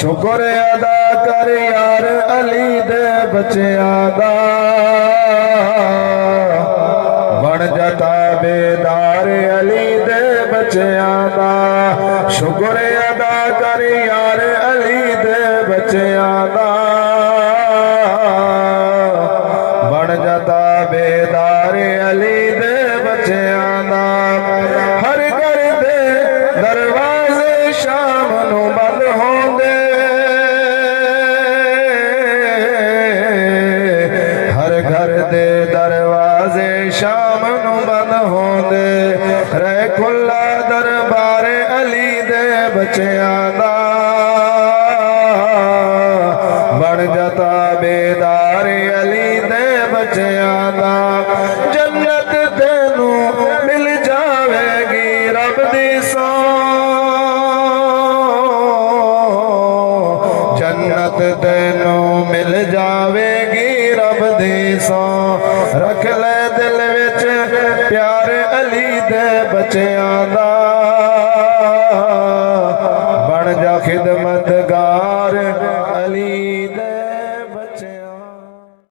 शुक्र अदा कर यार अली दे बच्चियां दा बन जाता बेदार अली दे बच्चियां दा शुक्र अदा कर यार अली दे बच्चियां दा बन जाता बेदार अली दे बच्चियां दा हर घर दे दरवाजे शाम नू बंद होंदे हर घर दे दरवाजे शाम नू बंद होंदे रह खुला दरबार अली दे बच्चियां दा बन जाता बेदार अली दे बच्चियां दा जन्नत तेनू मिल जावेगी रब दी सौ जन्नत तेनू मिल जावेगी रब दी सौ रख ले दिल विच प्यार अली दे बच्चियां दा बन जा खिदमतगार